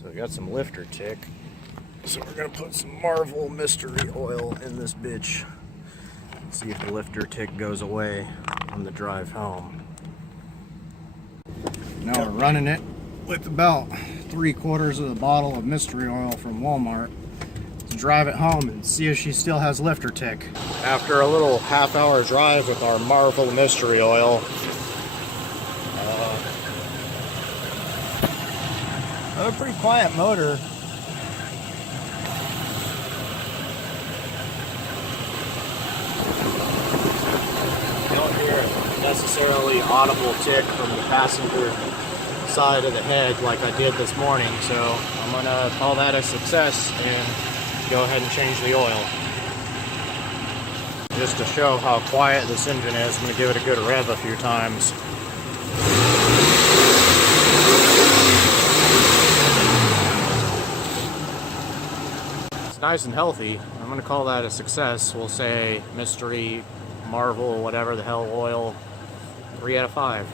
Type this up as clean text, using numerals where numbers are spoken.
So we got some lifter tick. So we're gonna put some Marvel mystery oil in this bitch. See if the lifter tick goes away on the drive home. Now we're running it with about 3/4 of the bottle of mystery oil from Walmart to drive it home and see if she still has lifter tick. After a little half-hour drive with our Marvel mystery oil, a pretty quiet motor. Don't hear a necessarily audible tick from the passenger side of the head like I did this morning, so I'm gonna call that a success and go ahead and change the oil. Just to show how quiet this engine is, I'm gonna give it a good rev a few times. It's nice and healthy. I'm gonna call that a success. We'll say mystery, Marvel, whatever the hell oil, 3 out of 5.